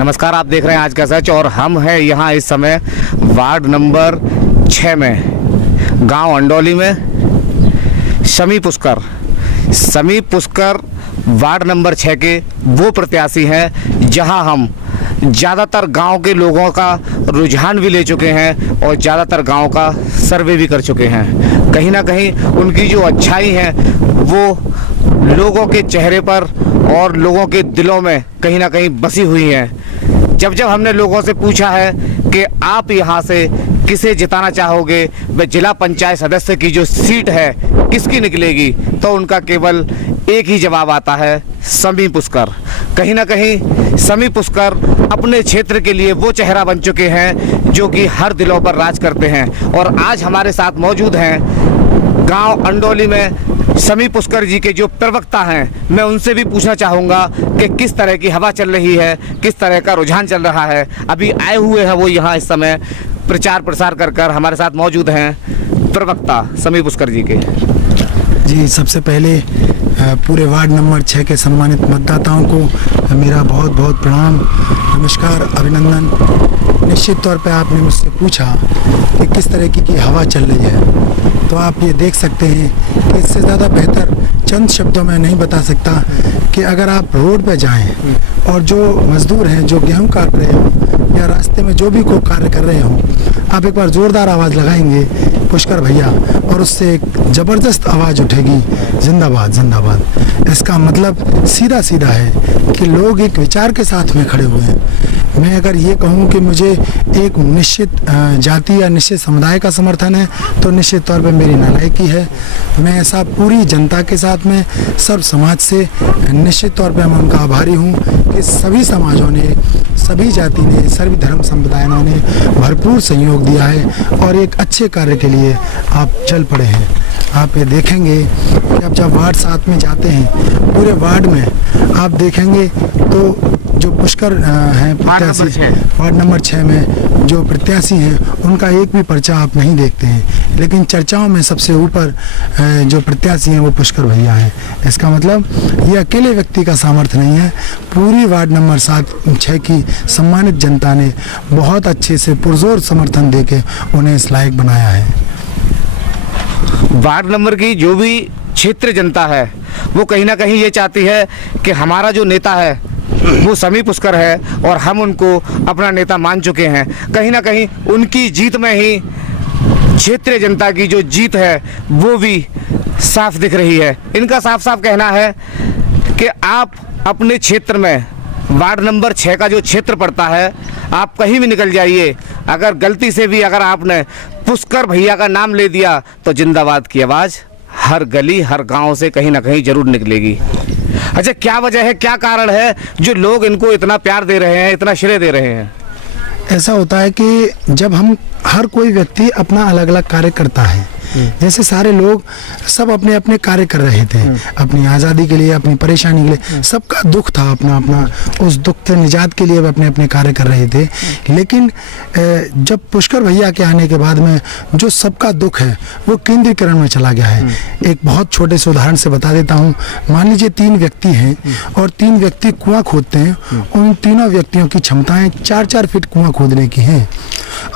नमस्कार, आप देख रहे हैं आज का सच और हम हैं यहाँ इस समय वार्ड नंबर 6 में, गांव अंडोली में। समी पुष्कर वार्ड नंबर 6 के वो प्रत्याशी हैं जहां हम ज़्यादातर गांव के लोगों का रुझान भी ले चुके हैं और ज़्यादातर गांव का सर्वे भी कर चुके हैं। कहीं ना कहीं उनकी जो अच्छाई है वो लोगों के चेहरे पर और लोगों के दिलों में कहीं ना कहीं बसी हुई है। जब हमने लोगों से पूछा है कि आप यहाँ से किसे जिताना चाहोगे, वह जिला पंचायत सदस्य की जो सीट है किसकी निकलेगी, तो उनका केवल एक ही जवाब आता है, समी पुष्कर। कहीं ना कहीं समी पुष्कर अपने क्षेत्र के लिए वो चेहरा बन चुके हैं जो कि हर दिलों पर राज करते हैं। और आज हमारे साथ मौजूद हैं गांव अंडोली में समी पुष्कर जी के जो प्रवक्ता हैं। मैं उनसे भी पूछना चाहूँगा कि किस तरह की हवा चल रही है, किस तरह का रुझान चल रहा है। अभी आए हुए हैं वो यहाँ इस समय प्रचार प्रसार कर हमारे साथ मौजूद हैं प्रवक्ता समी पुष्कर जी के। जी, सबसे पहले पूरे वार्ड नंबर 6 के सम्मानित मतदाताओं को मेरा बहुत बहुत प्रणाम, नमस्कार, अभिनंदन। निश्चित तौर पे आपने मुझसे पूछा कि किस तरह की हवा चल रही है, तो आप ये देख सकते हैं कि इससे ज़्यादा बेहतर चंद शब्दों में नहीं बता सकता कि अगर आप रोड पे जाएं और जो मज़दूर हैं जो गेहूं काट रहे हो या रास्ते में जो भी कोई कार्य कर रहे हो, आप एक बार ज़ोरदार आवाज़ लगाएंगे पुष्कर भैया और उससे एक ज़बरदस्त आवाज़ उठेगी, जिंदाबाद जिंदाबाद। इसका मतलब सीधा सीधा है कि लोग एक विचार के साथ में खड़े हुए हैं। मैं अगर ये कहूँ कि मुझे एक निश्चित जाति या निश्चित समुदाय का समर्थन है तो निश्चित तौर पे मेरी नालायकी है। मैं ऐसा पूरी जनता के साथ में सर्व समाज से निश्चित तौर पे मैं उनका आभारी हूँ कि सभी समाजों ने, सभी जाति ने, सभी धर्म संप्रदायों ने भरपूर सहयोग दिया है और एक अच्छे कार्य के लिए आप चल पड़े हैं। आप ये देखेंगे कि आप जब वार्ड 7 में जाते हैं, पूरे वार्ड में आप देखेंगे तो जो पुष्कर हैं प्रत्याशी, वार्ड नंबर 6 में जो प्रत्याशी हैं उनका एक भी पर्चा आप नहीं देखते हैं, लेकिन चर्चाओं में सबसे ऊपर जो प्रत्याशी हैं वो पुष्कर भैया हैं। इसका मतलब ये अकेले व्यक्ति का सामर्थ्य नहीं है, पूरी वार्ड नंबर 6 की सम्मानित जनता ने बहुत अच्छे से पुरजोर समर्थन देके उन्हें इस लायक बनाया है। वार्ड नंबर की जो भी क्षेत्र जनता है वो कहीं ना कहीं ये चाहती है कि हमारा जो नेता है वो समी पुष्कर है और हम उनको अपना नेता मान चुके हैं। कहीं ना कहीं उनकी जीत में ही क्षेत्रीय जनता की जो जीत है वो भी साफ दिख रही है। इनका साफ साफ कहना है कि आप अपने क्षेत्र में, वार्ड नंबर 6 का जो क्षेत्र पड़ता है, आप कहीं भी निकल जाइए, अगर गलती से भी अगर आपने पुष्कर भैया का नाम ले दिया तो जिंदाबाद की आवाज़ हर गली हर गांव से कहीं ना कहीं जरूर निकलेगी। अच्छा, क्या वजह है, क्या कारण है जो लोग इनको इतना प्यार दे रहे हैं, इतना श्रेय दे रहे हैं? ऐसा होता है कि जब हम हर कोई व्यक्ति अपना अलग अलग कार्य करता है, जैसे सारे लोग सब अपने अपने कार्य कर रहे थे, अपनी आज़ादी के लिए, अपनी परेशानी के लिए, सबका दुख था अपना अपना, उस दुख से निजात के लिए वे अपने अपने कार्य कर रहे थे। लेकिन जब पुष्कर भैया के आने के बाद में जो सबका दुख है वो केंद्रीकरण में चला गया है। एक बहुत छोटे से उदाहरण से बता देता हूँ। मान लीजिए 3 व्यक्ति हैं और 3 व्यक्ति कुआं खोदते हैं, उन तीनों व्यक्तियों की क्षमताएं 4-4 फीट कुआं खोदने की हैं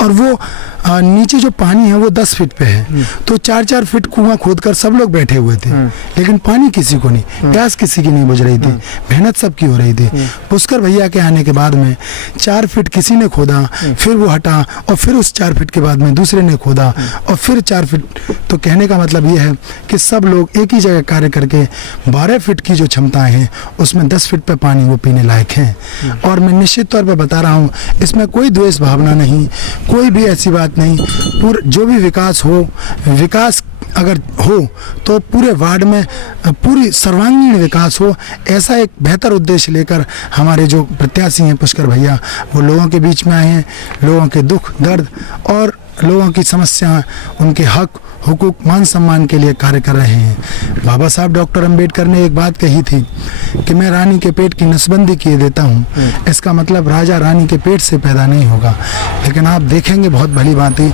और वो नीचे जो पानी है वो 10 फीट पे है, तो 4-4 फीट कुआं खोदकर सब लोग बैठे हुए थे, लेकिन पानी किसी को नहीं, प्यास किसी की नहीं बुझ रही थी, मेहनत सबकी हो रही थी। पुष्कर भैया के आने के बाद में 4 फीट किसी ने खोदा, फिर वो हटा और फिर उस 4 फीट के बाद में दूसरे ने खोदा और फिर 4 फीट। तो कहने का मतलब ये है कि सब लोग एक ही जगह कार्य करके 12 फीट की जो क्षमताएं हैं उसमें 10 फीट पे पानी वो पीने लायक हैं। और मैं निश्चित तौर पर बता रहा हूँ, इसमें कोई द्वेष भावना नहीं, कोई भी ऐसी बात नहीं। जो भी विकास अगर हो तो पूरे वार्ड में पूरी सर्वांगीण विकास हो, ऐसा एक बेहतर उद्देश्य लेकर हमारे जो प्रत्याशी हैं पुष्कर भैया वो लोगों के बीच में आए हैं। लोगों के दुख दर्द और लोगों की समस्या, उनके हक हुकूक मान सम्मान के लिए कार्य कर रहे हैं। बाबा साहब डॉक्टर अंबेडकर ने एक बात कही थी कि मैं रानी के पेट की नसबंदी किए देता हूँ। इसका मतलब राजा रानी के पेट से पैदा नहीं होगा। लेकिन आप देखेंगे बहुत भली बात है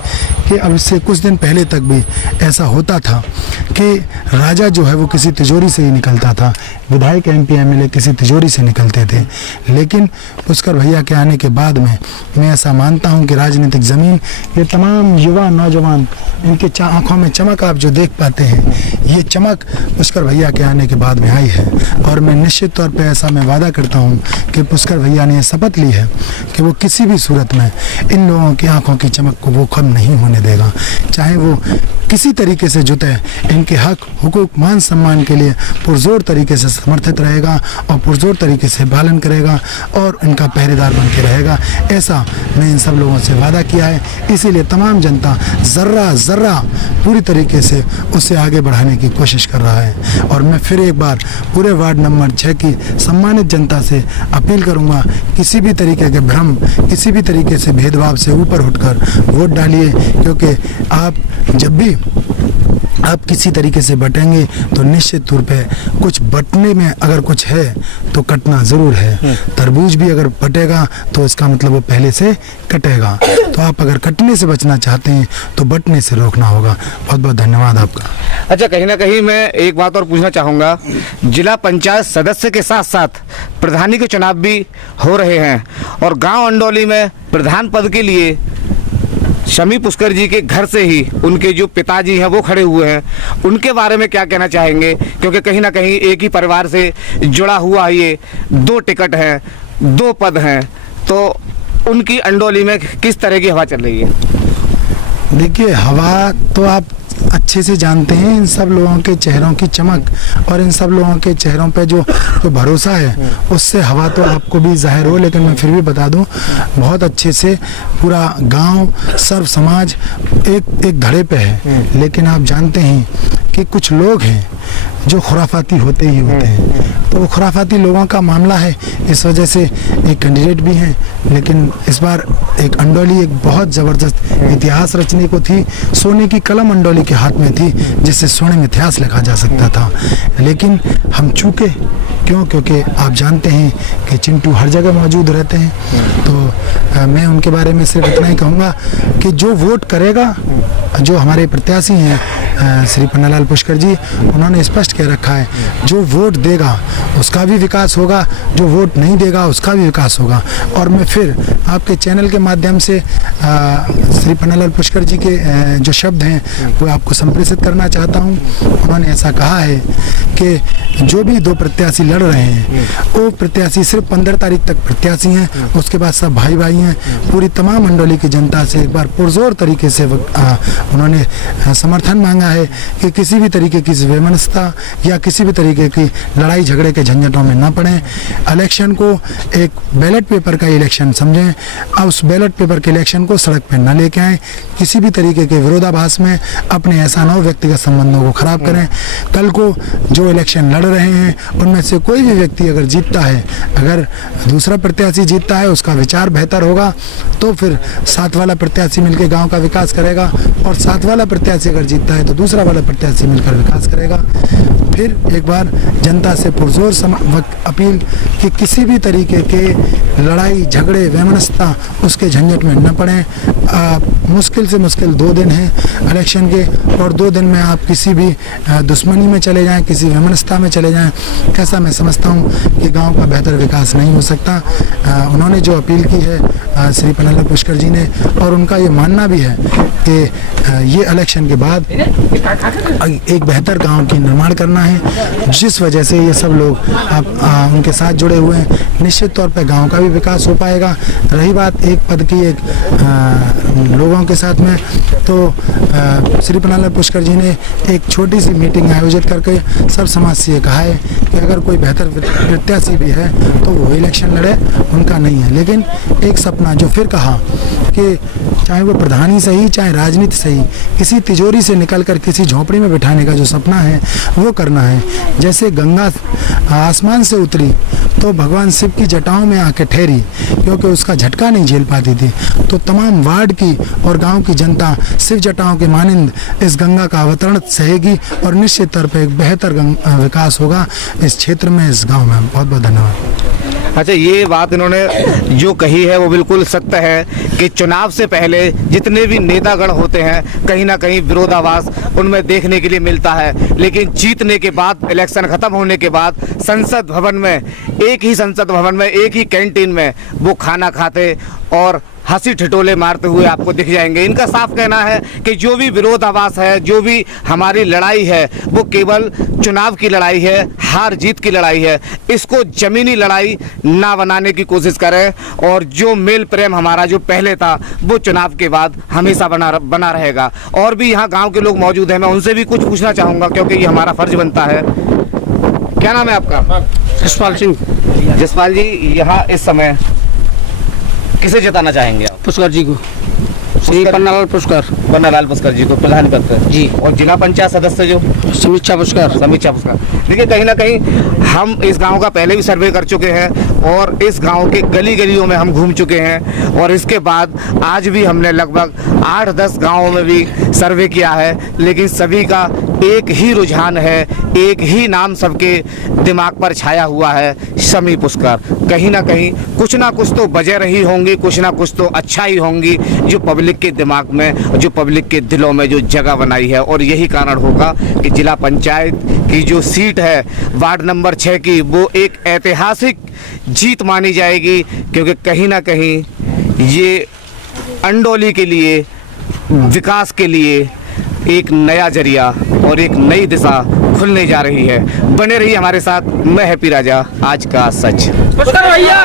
कि अब इससे कुछ दिन पहले तक भी ऐसा होता था कि राजा जो है वो किसी तिजोरी से ही निकलता था, विधायक MP MLA किसी तिजोरी से निकलते थे। लेकिन पुष्कर भैया के आने के बाद में मैं ऐसा मानता हूँ कि राजनीतिक ज़मीन, ये तमाम युवा नौजवान, इनके आंखों में चमक आप जो देख पाते हैं, ये चमक पुष्कर भैया के आने के बाद में आई है। और मैं निश्चित तौर पे ऐसा मैं वादा करता हूँ कि पुष्कर भैया ने ये शपथ ली है कि वो किसी भी सूरत में इन लोगों की आंखों की चमक को वो कम नहीं होने देगा। चाहे वो किसी तरीके से जुटे, इनके हक हुकूक मान सम्मान के लिए पुरजोर तरीके से समर्थित रहेगा और पुरजोर तरीके से पालन करेगा और इनका पहरेदार बन के रहेगा। ऐसा मैं इन सब लोगों से वादा किया है। इसीलिए तमाम जनता ज़र्रा ज़र्रा पूरी तरीके से उसे आगे बढ़ाने की कोशिश कर रहा है। और मैं फिर एक बार पूरे वार्ड नंबर 6 की सम्मानित जनता से अपील करूंगा, किसी भी तरीके के भ्रम, किसी भी तरीके से भेदभाव से ऊपर उठकर वोट डालिए, क्योंकि आप जब भी आप किसी तरीके से बटेंगे तो निश्चित तौर पे कुछ बटने में अगर कुछ है तो कटना ज़रूर है। तरबूज भी अगर बटेगा तो इसका मतलब वो पहले से कटेगा। तो आप अगर कटने से बचना चाहते हैं तो बटने से रोकना होगा। बहुत बहुत धन्यवाद आपका। अच्छा, कहीं ना कहीं मैं एक बात और पूछना चाहूँगा, जिला पंचायत सदस्य के साथ साथ प्रधानी के चुनाव भी हो रहे हैं और गाँव अंडोली में प्रधान पद के लिए शमी पुष्कर जी के घर से ही उनके जो पिताजी हैं वो खड़े हुए हैं, उनके बारे में क्या कहना चाहेंगे? क्योंकि कहीं ना कहीं एक ही परिवार से जुड़ा हुआ ये 2 टिकट हैं, 2 पद हैं, तो उनकी अंडोली में किस तरह की हवा चल रही है? देखिए, हवा तो आप अच्छे से जानते हैं, इन सब लोगों के चेहरों की चमक और इन सब लोगों के चेहरों पे जो भरोसा है, उससे हवा तो आपको भी जाहिर हो। लेकिन मैं फिर भी बता दूं, बहुत अच्छे से पूरा गांव, सर्व समाज एक धड़े पे है। लेकिन आप जानते हैं कि कुछ लोग हैं जो खुराफाती होते ही होते हैं, तो वो खुराफाती लोगों का मामला है। इस वजह से एक कैंडिडेट भी हैं, लेकिन इस बार एक अंडोली एक बहुत ज़बरदस्त इतिहास रचने को थी। सोने की कलम अंडोली के हाथ में थी जिससे स्वर्णिम इतिहास लिखा जा सकता था, लेकिन हम चूके क्यों? क्योंकि आप जानते हैं कि चिंटू हर जगह मौजूद रहते हैं। तो मैं उनके बारे में सिर्फ इतना ही कहूँगा कि जो वोट करेगा, जो हमारे प्रत्याशी हैं श्री पन्नालाल पुष्कर जी, उन्होंने स्पष्ट कह रखा है, जो वोट देगा उसका भी विकास होगा, जो वोट नहीं देगा उसका भी विकास होगा। और मैं फिर आपके चैनल के माध्यम से श्री पन्नालाल पुष्कर जी के जो शब्द हैं वो आपको संप्रेषित करना चाहता हूँ। उन्होंने ऐसा कहा है कि जो भी 2 प्रत्याशी लड़ रहे हैं वो प्रत्याशी सिर्फ 15 तारीख तक प्रत्याशी हैं, उसके बाद सब भाई भाई हैं। पूरी तमाम मंडली की जनता से एक बार पुरजोर तरीके से उन्होंने समर्थन मांगा है कि किसी भी तरीके की वैमनस्यता या किसी भी तरीके की लड़ाई झगड़े के झंझटों में न पड़ें। इलेक्शन को एक बैलेट पेपर का इलेक्शन समझें, अब उस बैलेट पेपर के इलेक्शन को सड़क पर न लेके आएँ, किसी भी तरीके के विरोधाभास में अपने ऐसा न हो व्यक्तिगत संबंधों को खराब करें। कल को जो इलेक्शन लड़ रहे हैं उनमें से कोई भी व्यक्ति अगर जीतता है, अगर दूसरा प्रत्याशी जीतता है, उसका विचार बेहतर होगा तो फिर साथ वाला प्रत्याशी मिलकर गांव का विकास करेगा, और साथ वाला प्रत्याशी अगर जीतता है तो दूसरा वाला प्रत्याशी मिलकर विकास करेगा। फिर एक बार जनता से पुरजोर अपील कि किसी भी तरीके के लड़ाई झगड़े वैमनस्यता उसके झंझट में न पड़ें। मुश्किल से मुश्किल 2 दिन हैं इलेक्शन के, और 2 दिन में आप किसी भी दुश्मनी में चले जाएं, किसी वैमनस्यता में चले जाएं, ऐसा मैं समझता हूं कि गांव का बेहतर विकास नहीं हो सकता। उन्होंने जो अपील की है श्री पन्नालाल पुष्कर जी ने, और उनका ये मानना भी है कि ये इलेक्शन के बाद एक बेहतर गांव की निर्माण करना है, जिस वजह से ये सब लोग उनके साथ जुड़े हुए हैं। निश्चित तौर पर गांव का भी विकास हो पाएगा। रही बात एक पद की, एक लोगों के साथ में, तो श्री पन्नालाल पुष्कर जी ने एक छोटी सी मीटिंग आयोजित करके सब समाज से ये कहा है कि अगर कोई बेहतर प्रत्याशी भी है तो वो इलेक्शन लड़े, उनका नहीं है। लेकिन एक सपना जो फिर कहा कि चाहे वो प्रधानी सही, चाहे राजनीति सही, किसी तिजोरी से निकलकर किसी झोंपड़ी में बिठाने का जो सपना है वो करना है। जैसे गंगा आसमान से उतरी तो भगवान शिव की जटाओं में आके ठहरी, क्योंकि उसका झटका नहीं झेल पाती थी। तो तमाम वार्ड की और गांव की जनता शिव जटाओं के मानिंद इस गंगा का अवतरण सहेगी और निश्चित तौर पे एक बेहतर विकास होगा इस क्षेत्र में, इस गांव में। बहुत बहुत धन्यवाद। अच्छा, ये बात इन्होंने जो कही है वो बिल्कुल सत्य है कि चुनाव से पहले जितने भी नेतागण होते हैं कहीं ना कहीं विरोधाभास उनमें देखने के लिए मिलता है, लेकिन जीतने के बाद, इलेक्शन खत्म होने के बाद संसद भवन में, एक ही संसद भवन में, एक ही कैंटीन में वो खाना खाते और हंसी ठिठोले मारते हुए आपको दिख जाएंगे। इनका साफ कहना है कि जो भी विरोधाभास है, जो भी हमारी लड़ाई है, वो केवल चुनाव की लड़ाई है, हार जीत की लड़ाई है। इसको जमीनी लड़ाई ना बनाने की कोशिश करें और जो मेल प्रेम हमारा जो पहले था वो चुनाव के बाद हमेशा बना रहेगा। और भी यहाँ गांव के लोग मौजूद हैं, मैं उनसे भी कुछ पूछना चाहूँगा क्योंकि ये हमारा फर्ज बनता है। क्या नाम है आपका? जसपाल सिंह। जसपाल जी, यहाँ इस समय किसे जिताना चाहेंगे आप? पुष्कर जी को, श्री पन्नालाल पुष्कर। पन्नालाल पुष्कर जी को प्रधान पद जी। और जिला पंचायत सदस्य जो समीक्षा पुष्कर। समीक्षा पुष्कर। देखिए, कहीं ना कहीं हम इस गांव का पहले भी सर्वे कर चुके हैं और इस गांव के गली गलियों में हम घूम चुके हैं और इसके बाद आज भी हमने लगभग 8-10 गांवों में भी सर्वे किया है, लेकिन सभी का एक ही रुझान है, एक ही नाम सबके दिमाग पर छाया हुआ है, शमी पुष्कर। कहीं ना कहीं कुछ ना कुछ तो वजह रही होंगी, कुछ ना कुछ तो अच्छा ही होंगी जो पब्लिक के दिमाग में, जो पब्लिक के दिलों में जो जगह बनाई है। और यही कारण होगा कि जिला पंचायत की जो सीट है वार्ड नंबर 6 की, वो एक ऐतिहासिक जीत मानी जाएगी, क्योंकि कहीं ना कहीं ये अंडोली के लिए, विकास के लिए एक नया जरिया और एक नई दिशा खुलने जा रही है। बने रहिए हमारे साथ। मैं हैप्पी राजा, आज का सच। पुष्कर भैया,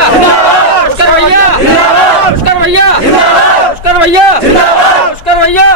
पुष्कर भैया, पुष्कर भैया, पुष्कर भैया, पुष्कर भैया।